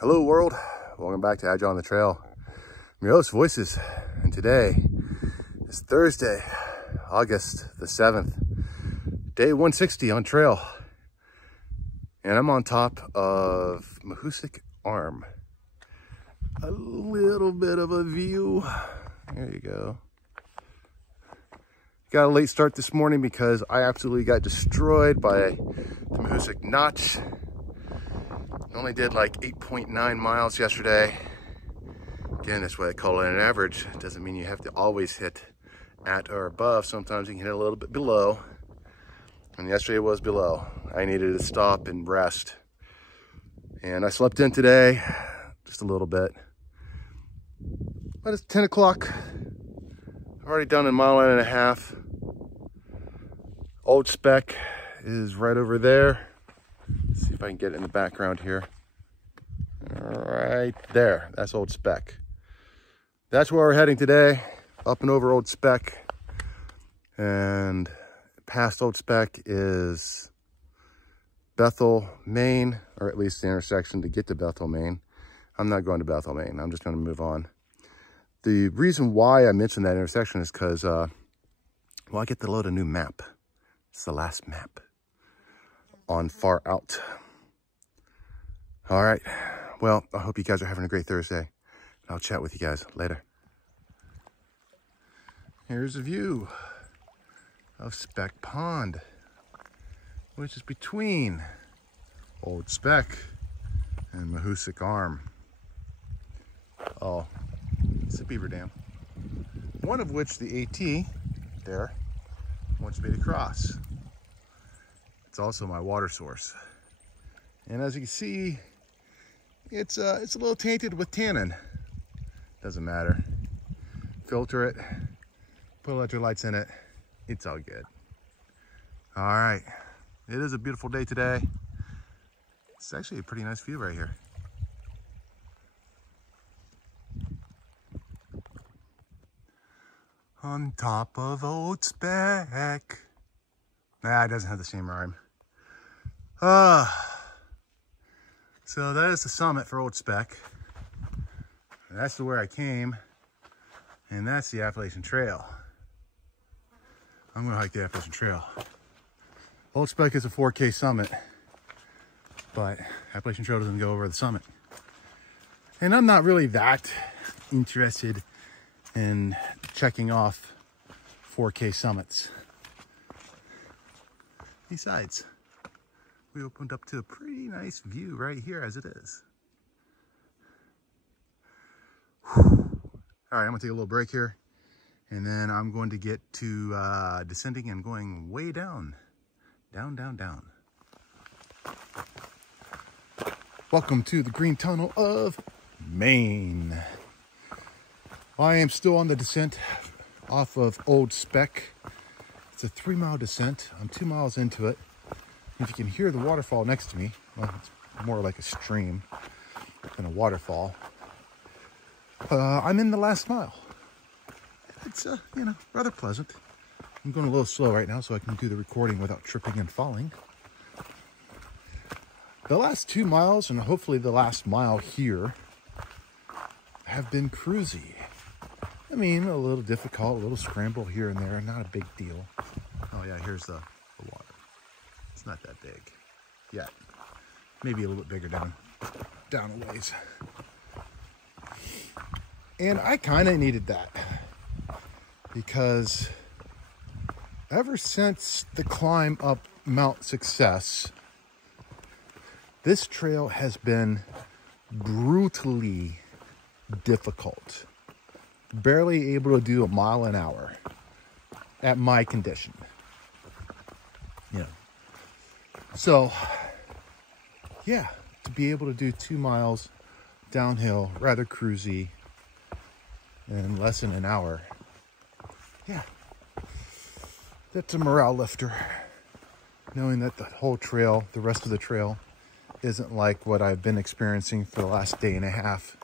Hello world, welcome back to Agileonthetrail. I'm your host, Voices, and today is Thursday, August the 7th, day 160 on trail. And I'm on top of Mahoosuc Arm. A little bit of a view. There you go. Got a late start this morning because I absolutely got destroyed by the Mahoosuc Notch. Only did like 8.9 miles yesterday. Again, that's why I call it an average. It doesn't mean you have to always hit at or above. Sometimes you can hit a little bit below. And yesterday was below. I needed to stop and rest. And I slept in today, just a little bit. But it's 10 o'clock. I've already done a mile and a half. Old Spec is right over there. Let's see if I can get it in the background here. Right there, that's Old Spec. That's where we're heading today, up and over Old Spec. And past Old Spec is Bethel, Maine, or at least the intersection to get to Bethel, Maine. I'm not going to Bethel, Maine. I'm just going to move on. The reason why I mentioned that intersection is because, well, I get to load a new map. It's the last map on Far Out. All right. Well, I hope you guys are having a great Thursday. I'll chat with you guys later. Here's a view of Spec Pond, which is between Old Spec and Mahoosuc Arm. Oh, it's a beaver dam. One of which the AT there wants me to cross. It's also my water source. And as you can see, it's a little tainted with tannin. Doesn't matter. Filter it, put electrolytes in it. It's all good. All right. It is a beautiful day today. It's actually a pretty nice view right here. On top of Old Spec. Nah, it doesn't have the same rhyme. So that is the summit for Old Spec. That's the where I came, and that's the Appalachian Trail. I'm gonna hike the Appalachian Trail. Old Spec is a 4K summit, but Appalachian Trail doesn't go over the summit. And I'm not really that interested in checking off 4K summits. Besides, we opened up to a pretty nice view right here as it is. Whew. All right, I'm gonna take a little break here, and then I'm going to get to descending and going way down. Down, down, down. Welcome to the Green Tunnel of Maine. I am still on the descent off of Old Spec. It's a 3-mile descent. I'm 2 miles into it. If you can hear the waterfall next to me, well, it's more like a stream than a waterfall. I'm in the last mile. It's, you know, rather pleasant. I'm going a little slow right now so I can do the recording without tripping and falling. The last 2 miles, and hopefully the last mile here, have been cruisy. I mean, a little difficult, a little scramble here and there, not a big deal. Oh yeah, here's the water. It's not that big yet. Maybe a little bit bigger down a ways. And I kind of needed that because ever since the climb up Mount Success, this trail has been brutally difficult. Barely able to do a mile an hour at my condition. You know. So, yeah, to be able to do 2 miles downhill, rather cruisy, in less than an hour, yeah, that's a morale lifter. Knowing that the whole trail, the rest of the trail, isn't like what I've been experiencing for the last day and a half,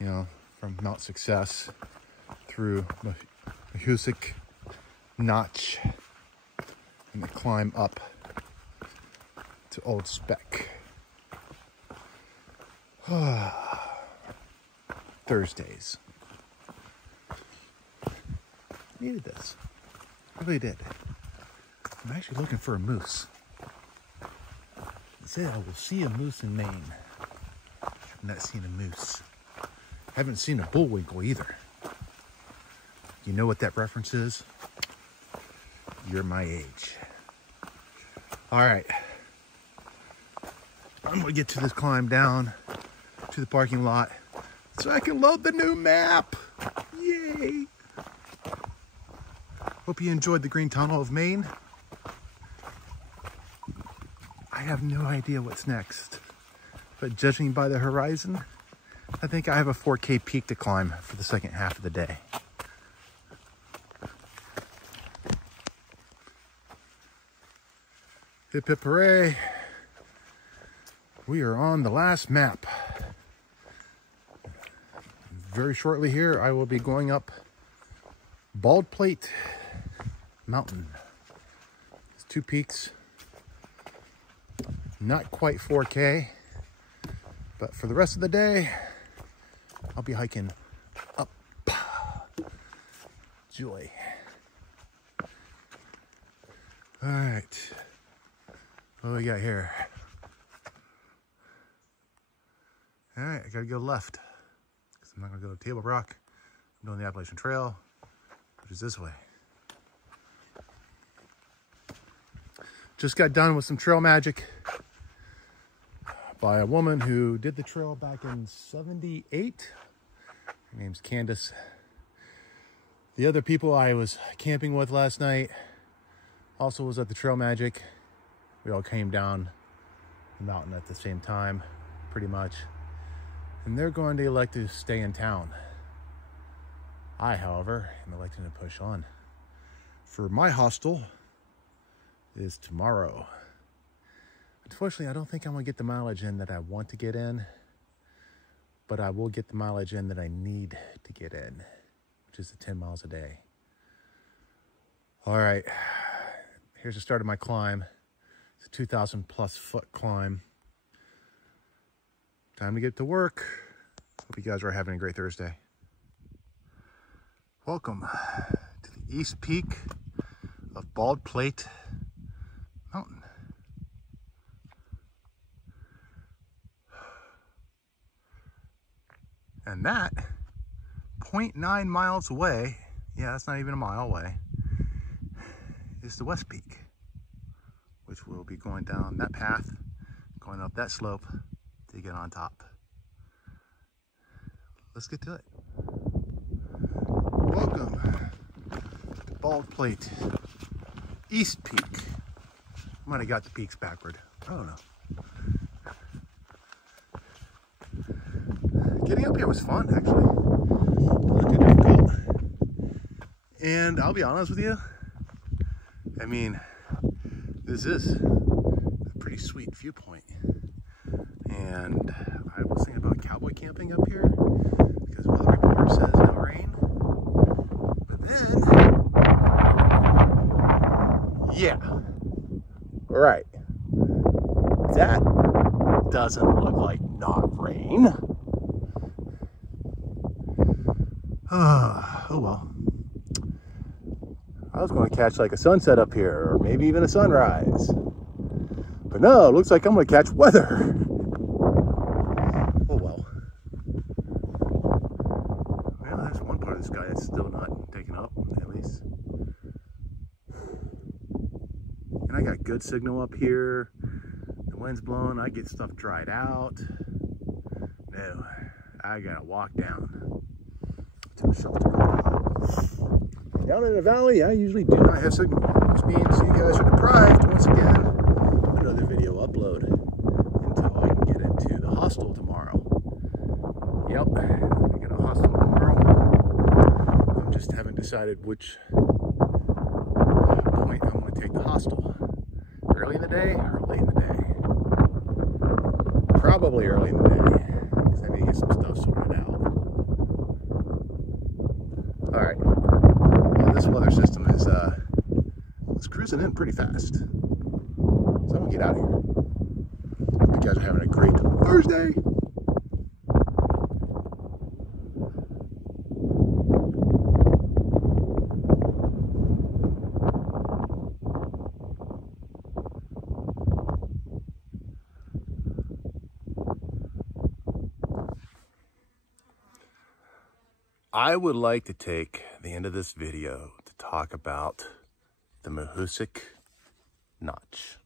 you know, from Mount Success through Mahoosuc Notch and the climb up to Old Spec. Thursdays. I needed this. I really did. I'm actually looking for a moose. They said I will see a moose in Maine. I've not seen a moose. Haven't seen a bullwinkle either. You know what that reference is? You're my age. All right. I'm gonna get to this climb down to the parking lot so I can load the new map. Yay. Hope you enjoyed the Green Tunnel of Maine. I have no idea what's next, but judging by the horizon, I think I have a 4K peak to climb for the second half of the day. Hip hip hooray. We are on the last map. Very shortly here, I will be going up Bald Plate Mountain. It's 2 peaks. Not quite 4K, but for the rest of the day, I'll be hiking up. Joy. All right. What do we got here? All right, I gotta go left because I'm not gonna go to Table Rock. I'm doing the Appalachian Trail, which is this way. Just got done with some trail magic by a woman who did the trail back in '78. Her name's Candace. The other people I was camping with last night also was at the trail magic. We all came down the mountain at the same time, pretty much. And they're going to elect to stay in town. I, however, am electing to push on. For my hostel is tomorrow. Unfortunately, I don't think I'm gonna get the mileage in that I want to get in, but I will get the mileage in that I need to get in, which is the 10 miles a day. All right, here's the start of my climb. It's a 2,000+ foot climb. Time to get to work. Hope you guys are having a great Thursday. Welcome to the East Peak of Bald Plate Mountain. And that, 0.9 miles away, yeah, that's not even a mile away, is the West Peak, which will be going down that path, going up that slope to get on top. Let's get to it. Welcome to Bald Plate, East Peak. I might have got the peaks backward. I don't know. Getting up here was fun, actually. It was too difficult. And I'll be honest with you, I mean, this is a pretty sweet viewpoint. And I was thinking about cowboy camping up here because weather report says no rain. But then, yeah, right. That doesn't look like not rain. Oh well. I was going to catch like a sunset up here, or maybe even a sunrise. But no, it looks like I'm going to catch weather. Oh well. Well, there's one part of the sky that's still not taken up, at least. And I got good signal up here. The wind's blowing, I get stuff dried out. No, I gotta walk down to the shelter. Down in the valley, I usually do not have signal, which means you guys are deprived, once again, of another video upload until I can get into the hostel tomorrow. Yep, I got a hostel tomorrow. I just haven't decided which point I'm going to take the hostel. Early in the day or late in the day? Probably early in the day, because I need to get some stuff sorted out. All right. This weather system is it's cruising in pretty fast. So I'm gonna get out of here. Hope you guys are having a great Thursday. I would like to take the end of this video to talk about the Mahoosuc Notch.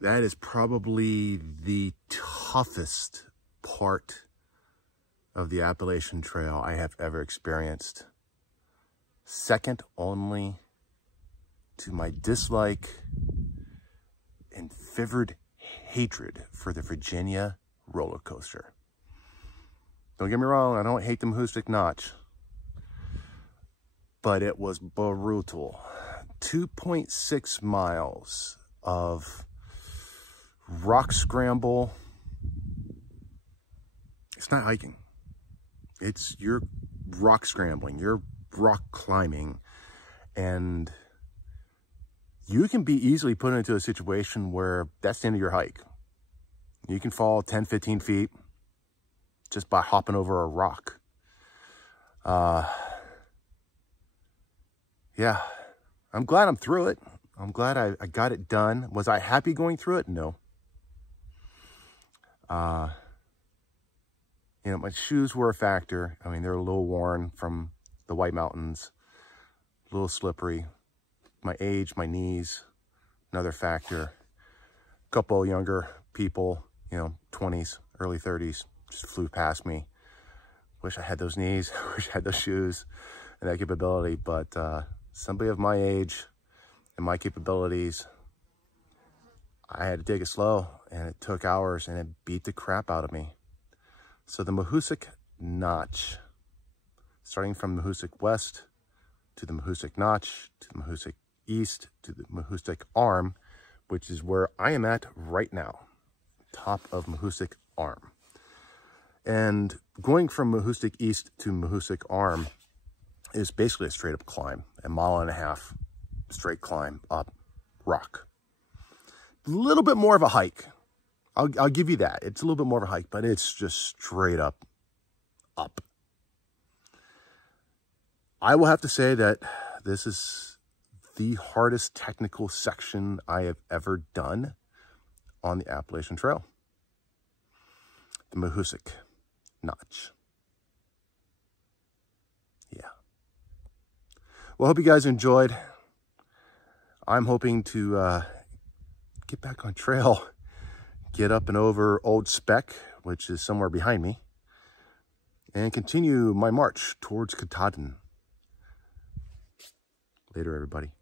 That is probably the toughest part of the Appalachian Trail I have ever experienced. Second only to my dislike and fevered hatred for the Virginia roller coaster. Don't get me wrong, I don't hate the Mahoosuc Notch, but it was brutal. 2.6 miles of rock scramble. It's not hiking. You're rock scrambling, you're rock climbing, and you can be easily put into a situation where that's the end of your hike. You can fall 10, 15 feet just by hopping over a rock. Yeah, I'm glad I'm through it. I'm glad I got it done. Was I happy going through it? No. You know, my shoes were a factor. I mean, they're a little worn from the White Mountains, a little slippery. My age, my knees, another factor. A couple younger people, you know, 20s, early 30s, just flew past me. Wish I had those knees, wish I had those shoes and that capability, but somebody of my age and my capabilities, I had to take it slow, and it took hours, and it beat the crap out of me. So the Mahoosuc Notch, starting from Mahoosuc West to the Mahoosuc Notch to the Mahoosuc East to the Mahoosuc Arm, which is where I am at right now, top of Mahoosuc Arm. And going from Mahoosuc East to Mahoosuc Arm is basically a straight up climb, 1.5 miles straight climb up rock. A little bit more of a hike. I'll give you that. It's a little bit more of a hike, but it's just straight up. I will have to say that this is the hardest technical section I have ever done on the Appalachian Trail. The Mahoosuc Notch. Yeah. Well, I hope you guys enjoyed. I'm hoping to get back on trail, get up and over Old Spec, which is somewhere behind me, and continue my march towards Katahdin. Later, everybody.